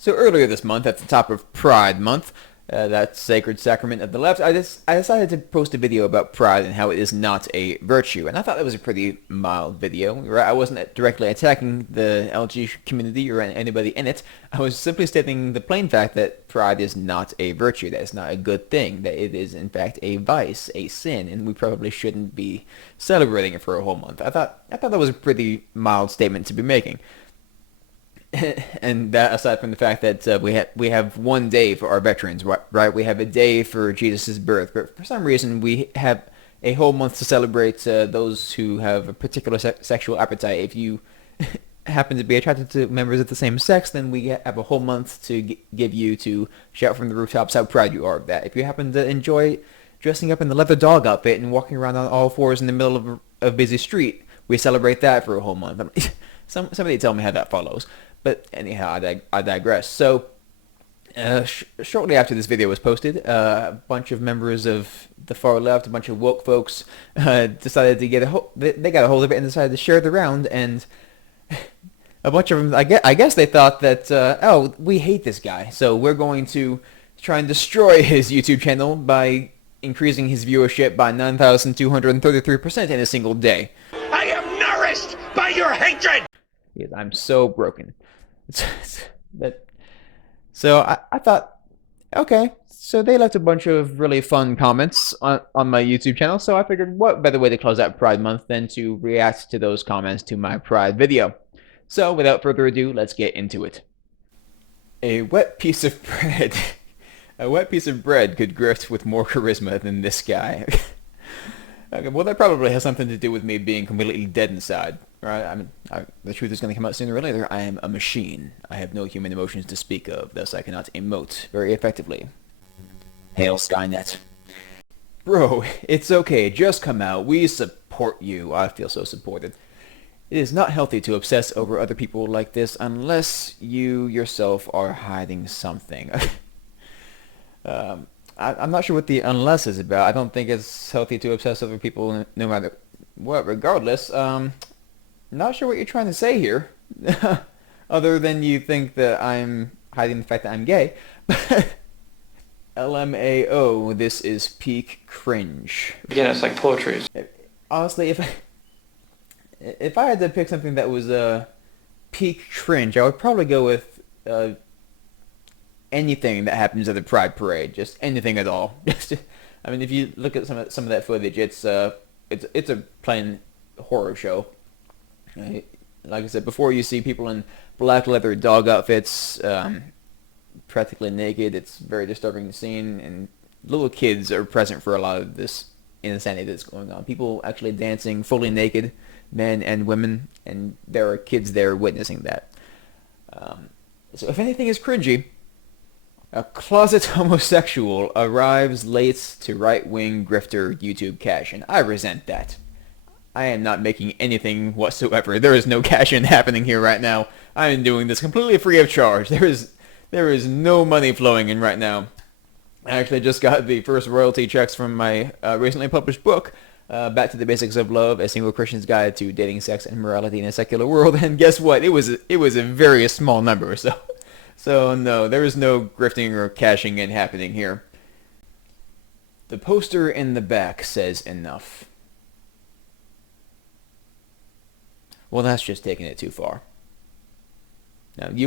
So earlier this month, at the top of Pride Month, that sacred sacrament of the left, I decided to post a video about pride and how it is not a virtue, and I thought that was a pretty mild video. Right? I wasn't directly attacking the LG community or anybody in it. I was simply stating the plain fact that pride is not a virtue, that it's not a good thing, that it is in fact a vice, a sin, and we probably shouldn't be celebrating it for a whole month. I thought that was a pretty mild statement to be making. And that aside from the fact that we have one day for our veterans, right? We have a day for Jesus' birth, but for some reason we have a whole month to celebrate those who have a particular sexual appetite. If you happen to be attracted to members of the same sex, then we have a whole month to give you to shout from the rooftops how proud you are of that. If you happen to enjoy dressing up in the leather dog outfit and walking around on all fours in the middle of a busy street, we celebrate that for a whole month. I mean, somebody tell me how that follows. But anyhow, I digress. So, shortly after this video was posted, a bunch of members of the far left, a bunch of woke folks, decided to they got a hold of it and decided to share it around. And a bunch of them, I guess they thought that, oh, we hate this guy, so we're going to try and destroy his YouTube channel by increasing his viewership by 9,233% in a single day. I am nourished by your hatred! Yes, I'm so broken. So I thought, okay, so they left a bunch of really fun comments on my YouTube channel, so I figured what better way to close out Pride Month than to react to those comments to my Pride video. So without further ado, let's get into it. A wet piece of bread. A wet piece of bread could grift with more charisma than this guy. Okay, well, that probably has something to do with me being completely dead inside, right? I mean, the truth is going to come out sooner or later. I am a machine. I have no human emotions to speak of, thus I cannot emote very effectively. Hail Skynet. Bro, it's okay. Just come out. We support you. I feel so supported. It is not healthy to obsess over other people like this unless you yourself are hiding something. I'm not sure what the unless is about. I don't think it's healthy to obsess over people no matter what. Regardless, not sure what you're trying to say here. Other than you think that I'm hiding the fact that I'm gay. LMAO, this is peak cringe. Again, it's like poetry. Honestly, if I had to pick something that was peak cringe, I would probably go with anything that happens at the Pride Parade, just anything at all. I mean, if you look at some of that footage, it's a plain horror show. Like I said before, you see people in black leather dog outfits, practically naked. It's very disturbing scene, and little kids are present for a lot of this insanity that's going on. People actually dancing fully naked, men and women, and there are kids there witnessing that. So if anything is cringy, a closet homosexual arrives late to right-wing grifter YouTube cash, and I resent that. I am not making anything whatsoever. There is no cash-in happening here right now. I am doing this completely free of charge. There is no money flowing in right now. I actually just got the first royalty checks from my recently published book, Back to the Basics of Love, A Single Christian's Guide to Dating, Sex, and Morality in a Secular World, and guess what? It was a very small number, So no, there is no grifting or cashing in happening here. The poster in the back says enough. Well, that's just taking it too far. There's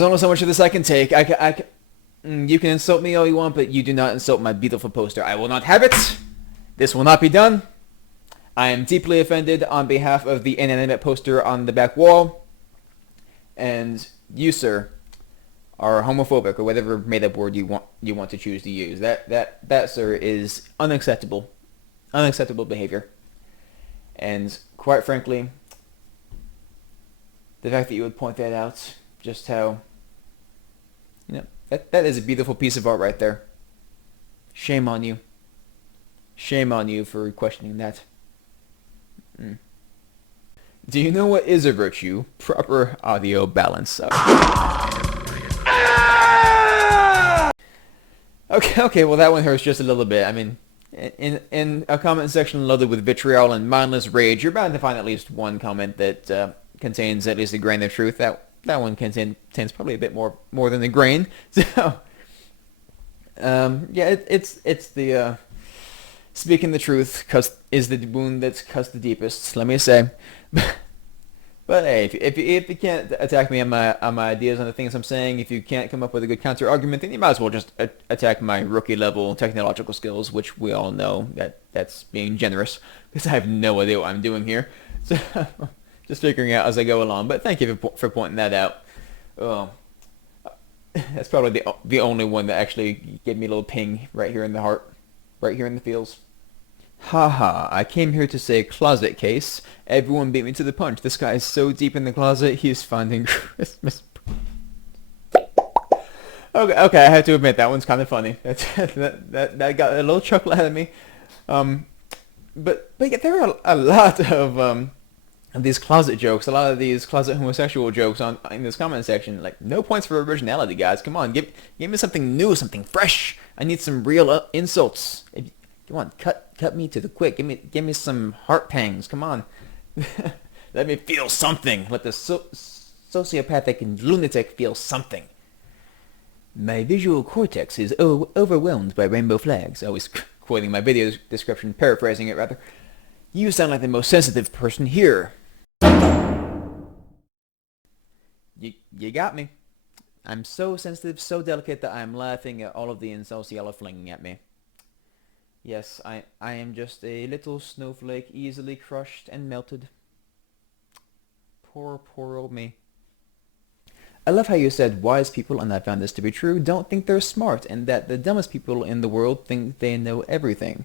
only so much of this I can take. You can insult me all you want, but you do not insult my beautiful poster. I will not have it. This will not be done. I am deeply offended on behalf of the inanimate poster on the back wall. And you, sir, are homophobic, or whatever made-up word you want to choose to use. That, sir, is unacceptable. Unacceptable behavior. And quite frankly, the fact that you would point that out, just how, that is a beautiful piece of art right there. Shame on you. Shame on you for questioning that. Do you know what is a virtue? Proper audio balance. Okay, well that one hurts just a little bit. I mean, in a comment section loaded with vitriol and mindless rage, you're bound to find at least one comment that contains at least a grain of truth. That one contains probably a bit more than a grain. So yeah, it's the speaking the truth is the wound that's cuts the deepest. Let me say. But hey, if you can't attack me on my ideas on the things I'm saying, if you can't come up with a good counter argument, then you might as well just attack my rookie level technological skills, which we all know that's being generous because I have no idea what I'm doing here. So just figuring out as I go along. But thank you for pointing that out. Oh, that's probably the only one that actually gave me a little ping right here in the heart, right here in the feels. Haha, I came here to say closet case. Everyone beat me to the punch. This guy is so deep in the closet, he's finding Christmas. Okay, I have to admit, that one's kind of funny. That got a little chuckle out of me. But yeah, there are a lot of these closet jokes, a lot of these closet homosexual jokes in this comment section. Like, no points for originality, guys. Come on, give me something new, something fresh. I need some real insults. Come on, cut me to the quick. Give me some heart pangs. Come on, let me feel something. Let the sociopathic and lunatic feel something. My visual cortex is overwhelmed by rainbow flags. Always quoting my video description, paraphrasing it rather. You sound like the most sensitive person here. You got me. I'm so sensitive, so delicate that I'm laughing at all of the insults y'all are flinging at me. Yes, I am just a little snowflake, easily crushed and melted. Poor old me. I love how you said wise people, and I found this to be true, don't think they're smart, and that the dumbest people in the world think they know everything.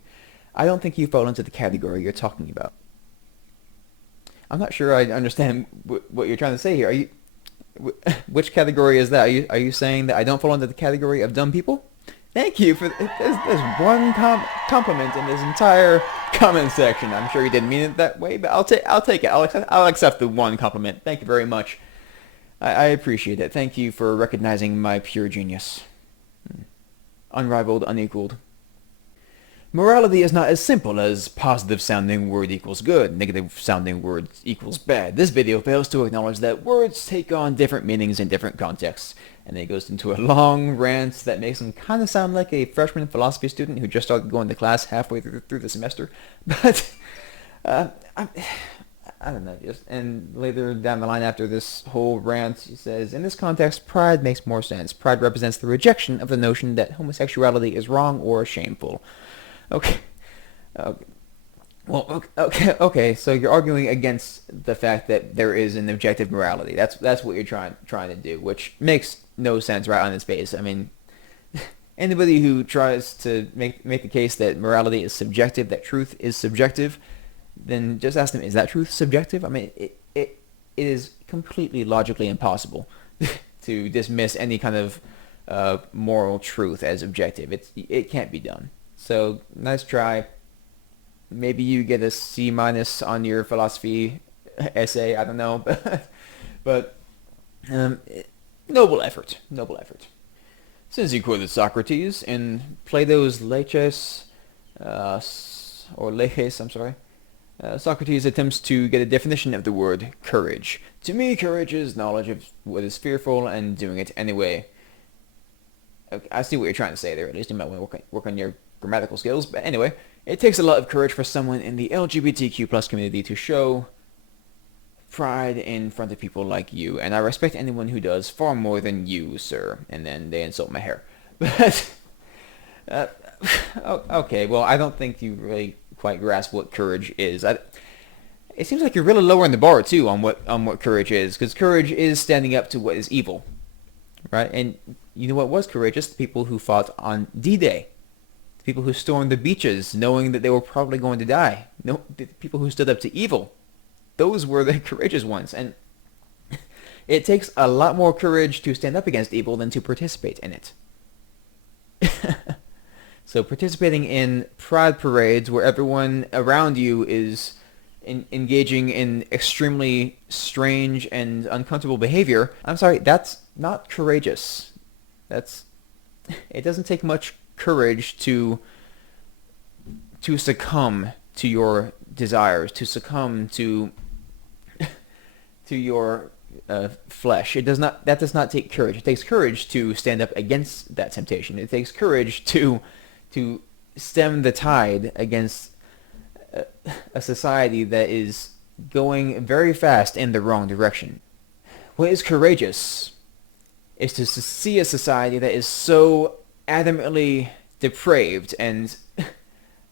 I don't think you fall into the category you're talking about. I'm not sure I understand what you're trying to say here. Are you, which category is that? Are you saying that I don't fall into the category of dumb people? Thank you for there's one compliment in this entire comment section. I'm sure you didn't mean it that way, but I'll take it. I'll accept the one compliment. Thank you very much. I appreciate it. Thank you for recognizing my pure genius. Unrivaled, unequaled. Morality is not as simple as positive sounding word equals good, negative sounding word equals bad. This video fails to acknowledge that words take on different meanings in different contexts. And then it goes into a long rant that makes him kind of sound like a freshman philosophy student who just started going to class halfway through the semester. But I don't know. And later down the line after this whole rant, he says, in this context, pride makes more sense. Pride represents the rejection of the notion that homosexuality is wrong or shameful. Okay. Well, okay. So you're arguing against the fact that there is an objective morality. That's what you're trying to do, which makes no sense right on its face. I mean, anybody who tries to make the case that morality is subjective, that truth is subjective, then just ask them, is that truth subjective? I mean, it is completely logically impossible to dismiss any kind of moral truth as objective. It can't be done. So nice try. Maybe you get a C- on your philosophy essay. I don't know, but noble effort. Noble effort. Since you quoted Socrates in Plato's Laches, or Laches, I'm sorry. Socrates attempts to get a definition of the word courage. To me, courage is knowledge of what is fearful and doing it anyway. Okay, I see what you're trying to say there. At least you might want to work on your grammatical skills. But anyway, it takes a lot of courage for someone in the LGBTQ plus community to show pride in front of people like you. And I respect anyone who does far more than you, sir. And then they insult my hair. But, okay, well, I don't think you really quite grasp what courage is. It seems like you're really lowering the bar too on what courage is, because courage is standing up to what is evil, right? And you know what was courageous? The people who fought on D-Day, the people who stormed the beaches knowing that they were probably going to die, no, the people who stood up to evil. Those were the courageous ones, and it takes a lot more courage to stand up against evil than to participate in it. So participating in pride parades where everyone around you is engaging in extremely strange and uncomfortable behavior, I'm sorry, that's not courageous. It doesn't take much courage to succumb to your desires, to succumb to to your flesh. That does not take courage. It takes courage to stand up against that temptation. It takes courage to stem the tide against a society that is going very fast in the wrong direction. What is courageous is to see a society that is so adamantly depraved and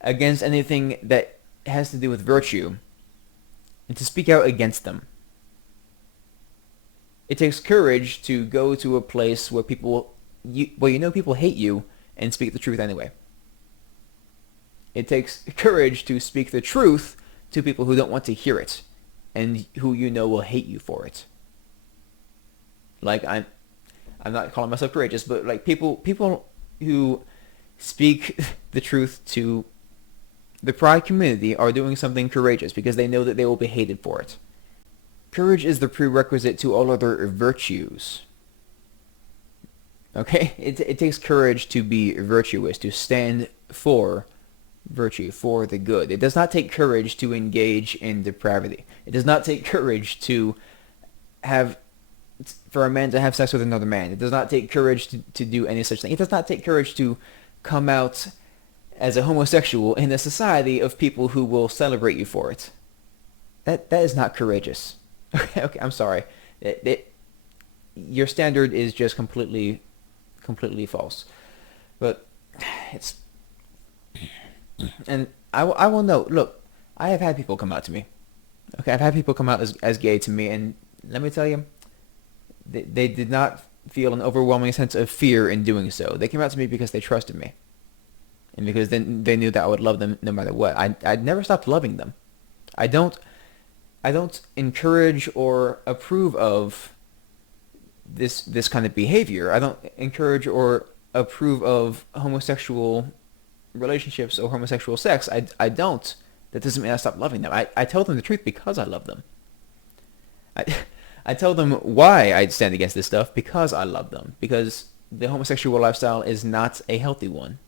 against anything that has to do with virtue, and to speak out against them. It takes courage to go to a place where people hate you and speak the truth anyway. It takes courage to speak the truth to people who don't want to hear it and who will hate you for it. Like, I'm not calling myself courageous, but like people who speak the truth to the Pride community are doing something courageous because they know that they will be hated for it. Courage is the prerequisite to all other virtues. Okay? It takes courage to be virtuous, to stand for virtue, for the good. It does not take courage to engage in depravity. It does not take courage for a man to have sex with another man. It does not take courage to do any such thing. It does not take courage to come out as a homosexual in a society of people who will celebrate you for it. That is not courageous. Okay, I'm sorry. Your standard is just completely false. But it's... And I will note, look, I have had people come out to me. Okay, I've had people come out as gay to me, and let me tell you, they did not feel an overwhelming sense of fear in doing so. They came out to me because they trusted me. And because they knew that I would love them no matter what. I'd never stopped loving them. I don't encourage or approve of this kind of behavior. I don't encourage or approve of homosexual relationships or homosexual sex. I don't. That doesn't mean I stop loving them. I tell them the truth because I love them. I tell them why I stand against this stuff because I love them. Because the homosexual lifestyle is not a healthy one.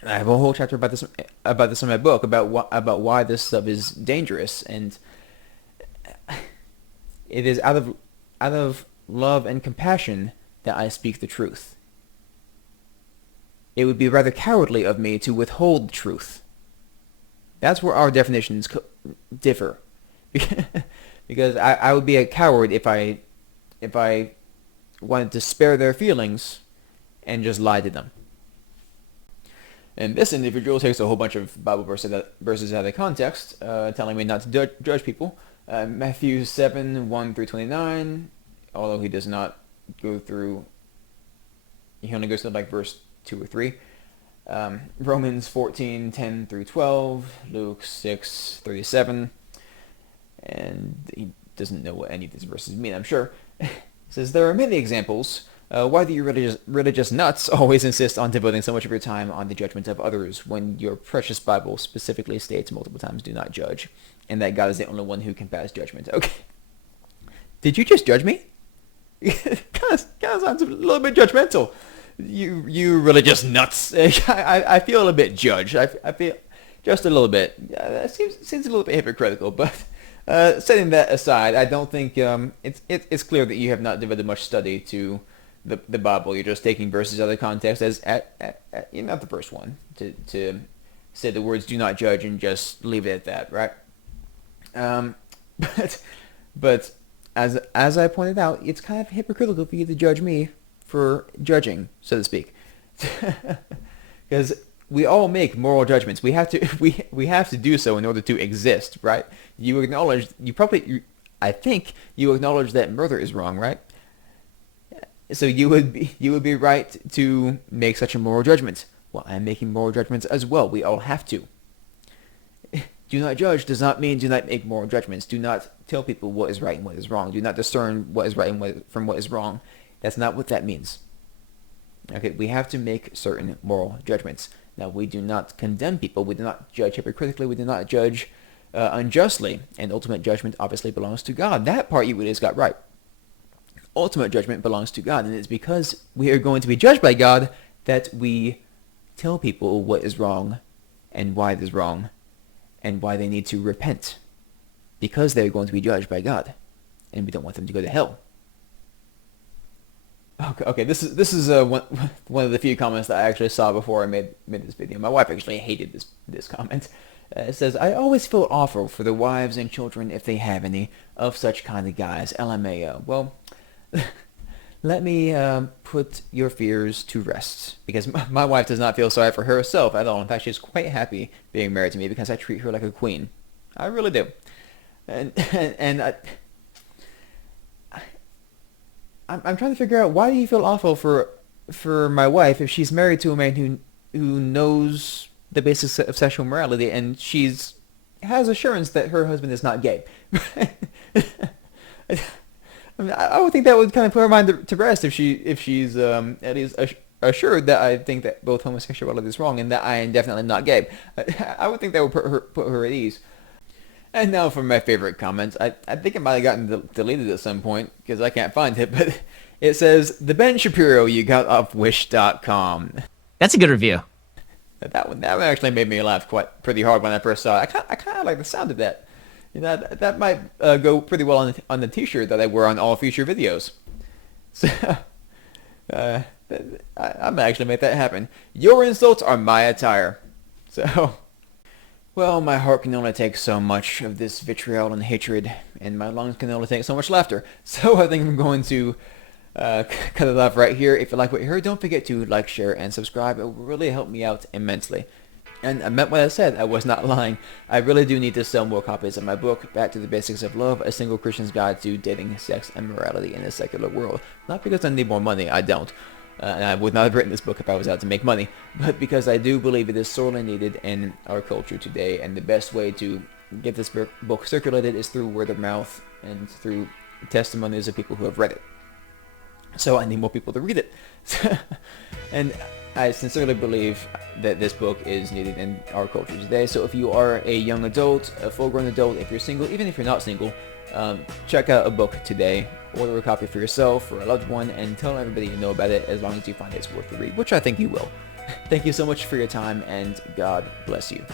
And I have a whole chapter about this in my book about why this stuff is dangerous, and it is out of love and compassion that I speak the truth. It would be rather cowardly of me to withhold the truth. That's where our definitions differ. Because I would be a coward if I wanted to spare their feelings and just lie to them. And this individual takes a whole bunch of Bible verses out of context, telling me not to judge people. Matthew 7, 1 through 29, although he does not go through, he only goes to like verse 2 or 3. Romans 14, 10 through 12, Luke 6, 37, and he doesn't know what any of these verses mean, I'm sure. He says, there are many examples. Why do you religious nuts always insist on devoting so much of your time on the judgment of others when your precious Bible specifically states multiple times, do not judge, and that God is the only one who can pass judgment? Okay. Did you just judge me? kind of sounds a little bit judgmental. You religious nuts. I feel a bit judged. I feel just a little bit. It seems a little bit hypocritical, but setting that aside, I don't think it's clear that you have not devoted much study to the Bible. You're just taking verses out of context as you're not the first one to say the words "do not judge" and just leave it at that, right? But as I pointed out, it's kind of hypocritical for you to judge me for judging, so to speak, because we all make moral judgments. We have to do so in order to exist, right? I think you acknowledge that murder is wrong, right? So you would be right to make such a moral judgment. Well, I'm making moral judgments as well. We all have to. Do not judge does not mean do not make moral judgments. Do not tell people what is right and what is wrong. Do not discern what is right from what is wrong. That's not what that means. Okay, we have to make certain moral judgments. Now, we do not condemn people. We do not judge hypocritically. We do not judge unjustly. And ultimate judgment obviously belongs to God. That part you just got right. Ultimate judgment belongs to God. And it's because we are going to be judged by God that we tell people what is wrong and why it is wrong and why they need to repent. because they're going to be judged by God, and we don't want them to go to hell. Okay, this is one of the few comments that I actually saw before I made this video. My wife actually hated this comment. It says, "I always feel awful for the wives and children, if they have any, of such kind of guys. LMAO." Well, let me put your fears to rest, because my wife does not feel sorry for herself at all. In fact, she's quite happy being married to me because I treat her like a queen. I really do. And I'm trying to figure out, why do you feel awful for my wife if she's married to a man who knows the basics of sexual morality, and has assurance that her husband is not gay? I mean, I would think that would kind of put her mind to rest if she's at least assured that I think that both homosexuality is wrong and that I am definitely not gay. I would think that would put her at ease. And now for my favorite comments. I think it might have gotten deleted at some point because I can't find it, but it says, "The Ben Shapiro you got off Wish.com." That's a good review. That one actually made me laugh pretty hard when I first saw it. I kind of like the sound of that. You know, that might go pretty well on the T-shirt that I wear on all future videos. So I might actually make that happen. "Your insults are my attire." So, well, my heart can only take so much of this vitriol and hatred, and my lungs can only take so much laughter. So I think I'm going to cut it off right here. If you like what you heard, don't forget to like, share, and subscribe. It will really help me out immensely. And I meant what I said. I was not lying. I really do need to sell more copies of my book, Back to the Basics of Love, A Single Christian's Guide to Dating, Sex, and Morality in a Secular World. Not because I need more money. I don't. And I would not have written this book if I was out to make money, but because I do believe it is sorely needed in our culture today, and the best way to get this book circulated is through word of mouth and through testimonies of people who have read it. So I need more people to read it. And I sincerely believe that this book is needed in our culture today. So if you are a young adult, a full-grown adult, if you're single, even if you're not single, check out a book today. Order a copy for yourself or a loved one, and tell everybody you know about it, as long as you find it's worth the read, which I think you will. Thank you so much for your time, and God bless you.